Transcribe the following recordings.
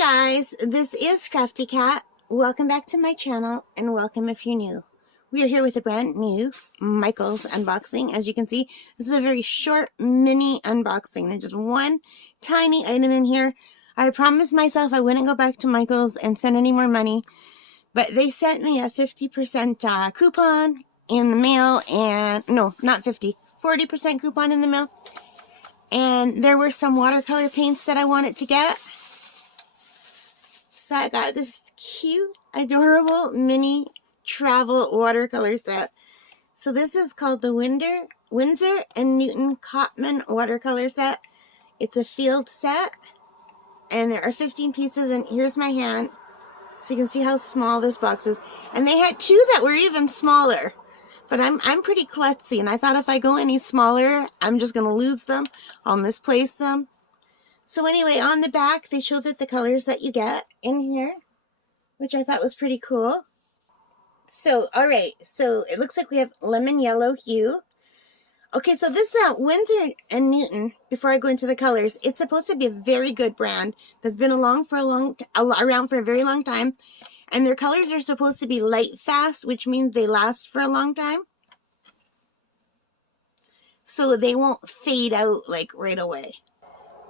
guys, this is Crafty Cat. Welcome back to my channel and welcome if you're new. We are here with a brand new Michaels unboxing. As you can see, this is a very short mini unboxing. There's just one tiny item in here. I promised myself I wouldn't go back to Michaels and spend any more money, but they sent me a 50% coupon in the mail, and no, not 50, 40% coupon in the mail. And there were some watercolor paints that I wanted to get. So I got this cute, adorable mini travel watercolor set. So this is called the Winsor Newton Cotman watercolor set. It's a field set, and there are 15 pieces, and here's my hand. So you can see how small this box is. And they had two that were even smaller. But I'm pretty klutzy, and I thought if I go any smaller, I'm just going to lose them. I'll misplace them. So anyway, on the back, they show that the colors that you get in here, which I thought was pretty cool. So, alright, so it looks like we have lemon yellow hue. Okay, so this Winsor & Newton, before I go into the colors, it's supposed to be a very good brand that's been around for a very long time. And their colors are supposed to be light fast, which means they last for a long time. So they won't fade out like right away.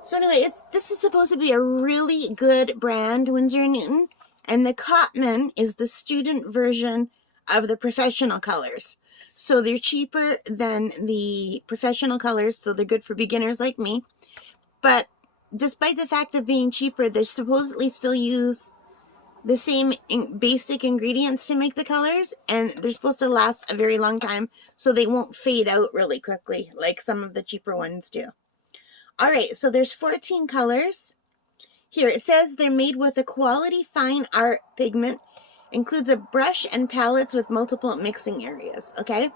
So anyway, this is supposed to be a really good brand, Winsor & Newton. And the Cotman is the student version of the professional colors. So they're cheaper than the professional colors, so they're good for beginners like me. But despite the fact of being cheaper, they supposedly still use the same basic ingredients to make the colors, and they're supposed to last a very long time, so they won't fade out really quickly like some of the cheaper ones do. Alright, so there's 14 colors. Here it says they're made with a quality fine art pigment, includes a brush and palettes with multiple mixing areas. Okay,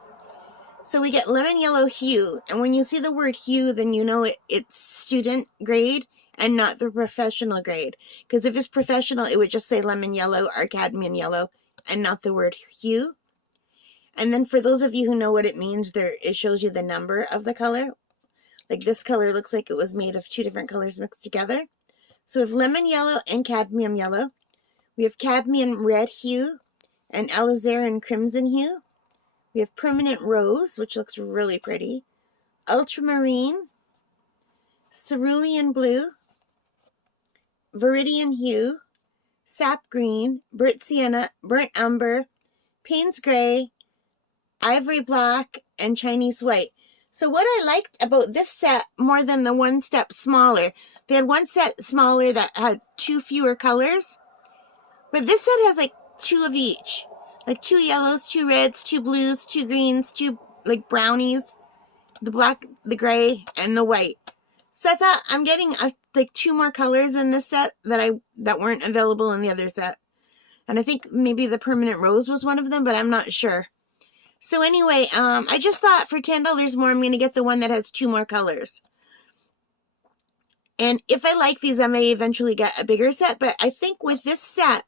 so we get lemon yellow hue, and when you see the word hue, then you know it's student grade and not the professional grade. Because if it's professional, it would just say lemon yellow or cadmium yellow and not the word hue. And then for those of you who know what it means, it shows you the number of the color. Like this color looks like it was made of two different colors mixed together. So we have lemon yellow and cadmium yellow. We have cadmium red hue and alizarin crimson hue. We have permanent rose, which looks really pretty. Ultramarine, cerulean blue, viridian hue, sap green, burnt sienna, burnt umber, Payne's gray, ivory black, and Chinese white. So what I liked about this set more than the one step smaller, they had one set smaller that had two fewer colors, but this set has like two of each. Like two yellows, two reds, two blues, two greens, two like brownies, the black, the gray, and the white. So I thought I'm getting like two more colors in this set that weren't available in the other set. And I think maybe the permanent rose was one of them, but I'm not sure. So anyway, I just thought for $10 more, I'm going to get the one that has two more colors. And if I like these, I may eventually get a bigger set. But I think with this set,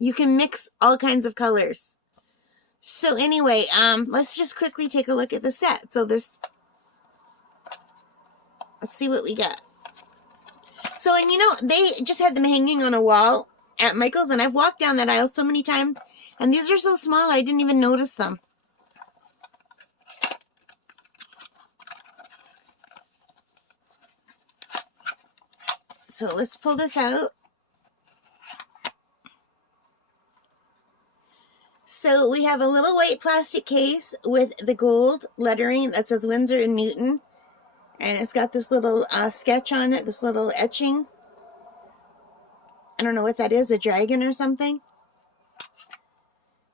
you can mix all kinds of colors. So anyway, let's just quickly take a look at the set. So let's see what we get. So, and you know, they just had them hanging on a wall at Michael's, and I've walked down that aisle so many times, and these are so small I didn't even notice them. So let's pull this out. So we have a little white plastic case with the gold lettering that says Winsor & Newton. And it's got this little sketch on it, this little etching. I don't know what that is, a dragon or something.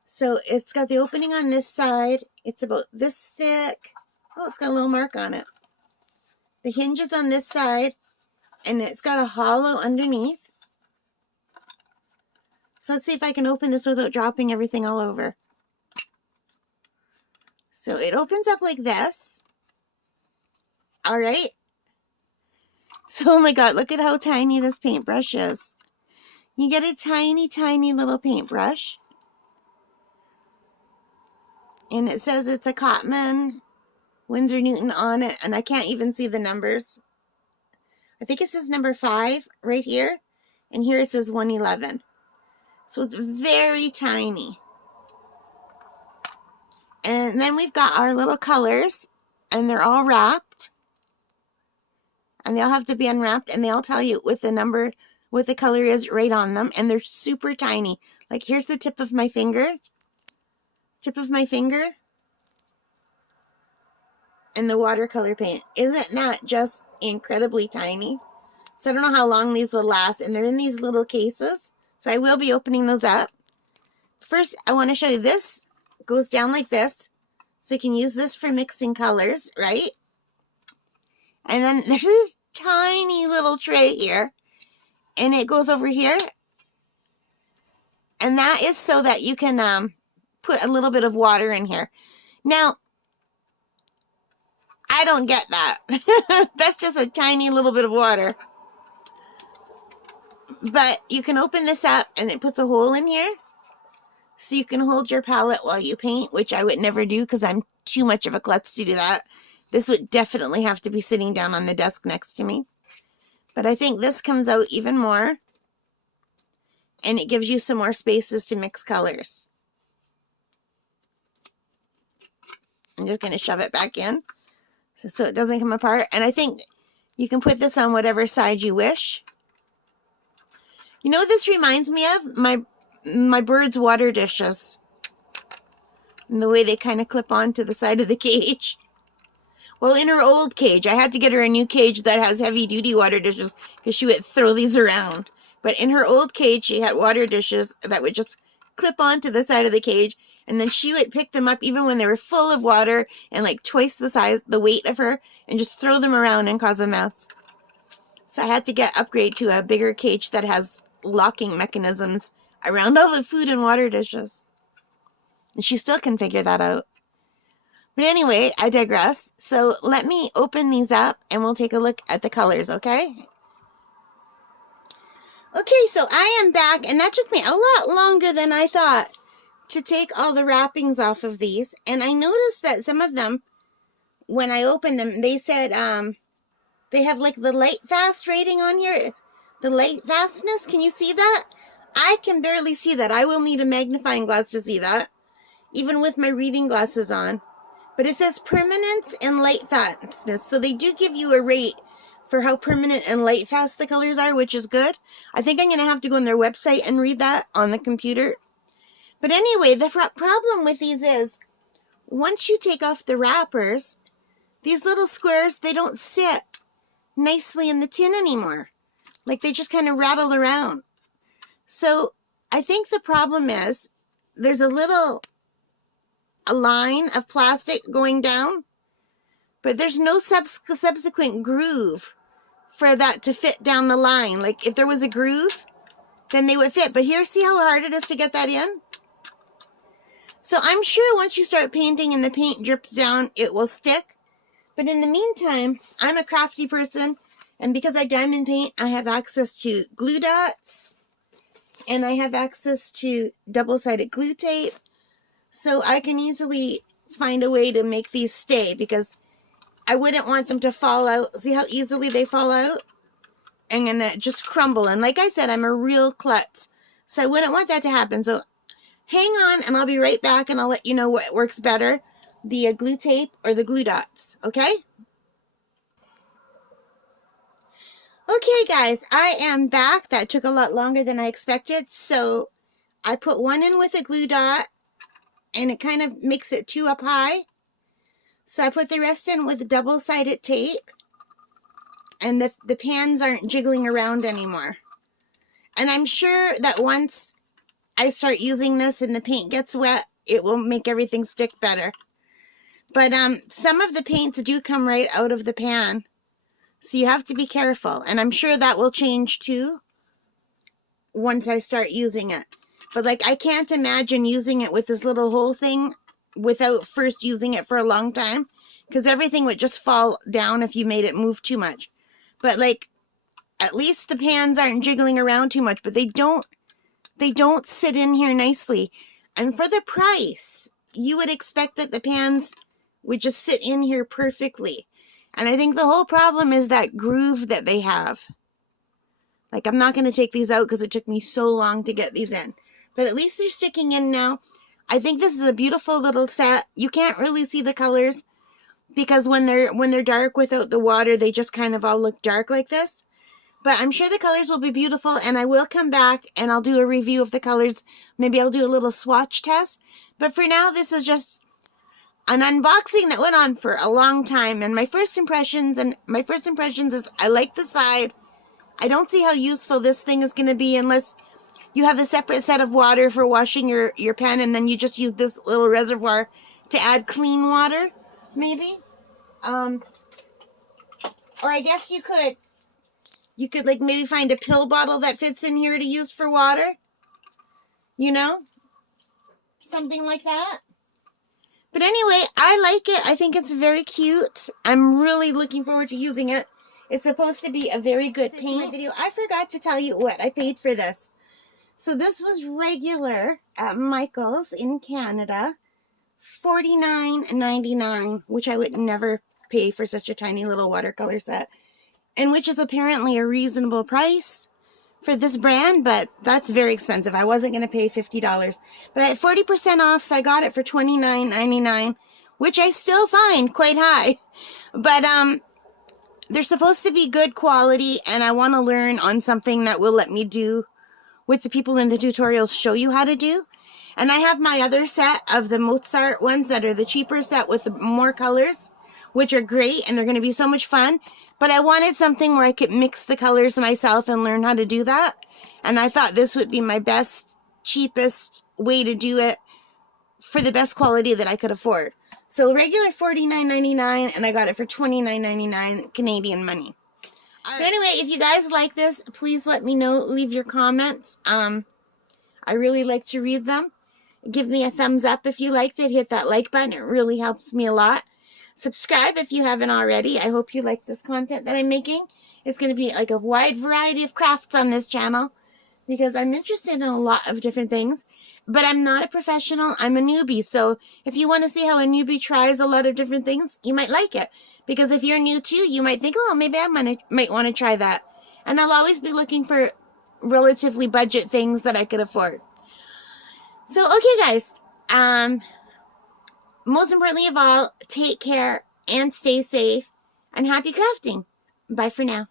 So it's got the opening on this side. It's about this thick. Oh, it's got a little mark on it. The hinge is on this side, and it's got a hollow underneath. So let's see if I can open this without dropping everything all over. So it opens up like this. All right. So, oh my God, look at how tiny this paintbrush is. You get a tiny, tiny little paintbrush. And it says it's a Cotman, Winsor Newton on it, and I can't even see the numbers. I think it says number 5 right here. And here it says 111. So it's very tiny. And then we've got our little colors, and they're all wrapped. And they'll have to be unwrapped, and they'll tell you what the number, what the color is right on them. And they're super tiny. Like, here's the tip of my finger. Tip of my finger. And the watercolor paint. Isn't that just incredibly tiny? So I don't know how long these will last. And they're in these little cases. So I will be opening those up. First, I want to show you this. It goes down like this. So you can use this for mixing colors, right? And then there's this tiny little tray here. And it goes over here. And that is so that you can put a little bit of water in here. Now, I don't get that. That's just a tiny little bit of water. But you can open this up and it puts a hole in here. So you can hold your palette while you paint, which I would never do because I'm too much of a klutz to do that. This would definitely have to be sitting down on the desk next to me. But I think this comes out even more. And it gives you some more spaces to mix colors. I'm just going to shove it back in so it doesn't come apart. And I think you can put this on whatever side you wish. You know what this reminds me of? My bird's water dishes. And the way they kind of clip on to the side of the cage. Well, in her old cage, I had to get her a new cage that has heavy-duty water dishes because she would throw these around. But in her old cage, she had water dishes that would just clip onto the side of the cage. And then she would pick them up even when they were full of water and like twice the size, the weight of her, and just throw them around and cause a mess. So I had to upgrade to a bigger cage that has locking mechanisms around all the food and water dishes. And she still can figure that out. But anyway, I digress. So let me open these up and we'll take a look at the colors, okay? Okay, so I am back, and that took me a lot longer than I thought to take all the wrappings off of these. And I noticed that some of them, when I opened them, they said they have like the light fast rating on here. It's the light fastness. Can you see that? I can barely see that. I will need a magnifying glass to see that, even with my reading glasses on. But it says permanence and light fastness. So they do give you a rate for how permanent and light fast the colors are, which is good. I think I'm going to have to go on their website and read that on the computer. But anyway, the problem with these is, once you take off the wrappers, these little squares, they don't sit nicely in the tin anymore. Like they just kind of rattle around. So I think the problem is, there's a line of plastic going down, but there's no subsequent groove for that to fit down the line. Like if there was a groove, then they would fit. But here, see how hard it is to get that in? So I'm sure once you start painting and the paint drips down, it will stick. But in the meantime, I'm a crafty person, and because I diamond paint, I have access to glue dots, and I have access to double-sided glue tape. So I can easily find a way to make these stay, because I wouldn't want them to fall out. See how easily they fall out? And then just crumble. And like I said, I'm a real klutz. So I wouldn't want that to happen. So hang on, and I'll be right back, and I'll let you know what works better, the glue tape or the glue dots, okay? Okay, guys, I am back. That took a lot longer than I expected. So I put one in with a glue dot, and it kind of makes it two up high. So I put the rest in with double-sided tape, and the pans aren't jiggling around anymore. And I'm sure that once I start using this and the paint gets wet, it will make everything stick better. But some of the paints do come right out of the pan, so you have to be careful. And I'm sure that will change too once I start using it. But like, I can't imagine using it with this little hole thing without first using it for a long time, because everything would just fall down if you made it move too much. But like, at least the pans aren't jiggling around too much, but they don't sit in here nicely. And for the price, you would expect that the pans would just sit in here perfectly. And I think the whole problem is that groove that they have. Like, I'm not going to take these out because it took me so long to get these in. But at least they're sticking in now. I think this is a beautiful little set. You can't really see the colors because when they're dark without the water, they just kind of all look dark like this. But I'm sure the colors will be beautiful, and I will come back and I'll do a review of the colors. Maybe I'll do a little swatch test. But for now, this is just an unboxing that went on for a long time. And my first impressions is I like the side. I don't see how useful this thing is going to be unless you have a separate set of water for washing your pen, and then you just use this little reservoir to add clean water, maybe. Or I guess you could like maybe find a pill bottle that fits in here to use for water. You know? Something like that. But anyway, I like it. I think it's very cute. I'm really looking forward to using it. It's supposed to be a very good paint. Video. I forgot to tell you what I paid for this. So this was regular at Michael's in Canada. $49.99, which I would never pay for such a tiny little watercolor set. And which is apparently a reasonable price for this brand, but that's very expensive. I wasn't going to pay $50. But I had 40% off, so I got it for $29.99, which I still find quite high. But they're supposed to be good quality, and I want to learn on something that will let me do what the people in the tutorials show you how to do. And I have my other set of the Mozart ones that are the cheaper set with more colors, which are great, and they're going to be so much fun. But I wanted something where I could mix the colors myself and learn how to do that. And I thought this would be my best, cheapest way to do it for the best quality that I could afford. So regular $49.99, and I got it for $29.99 Canadian money. But anyway, if you guys like this, please let me know. Leave your comments. I really like to read them. Give me a thumbs up if you liked it. Hit that like button. It really helps me a lot. Subscribe if you haven't already. I hope you like this content that I'm making. It's going to be like a wide variety of crafts on this channel because I'm interested in a lot of different things. But I'm not a professional. I'm a newbie. So if you want to see how a newbie tries a lot of different things, you might like it. Because if you're new too, you might think, oh, maybe I might want to try that. And I'll always be looking for relatively budget things that I could afford. So, okay, guys. Most importantly of all, take care and stay safe and happy crafting. Bye for now.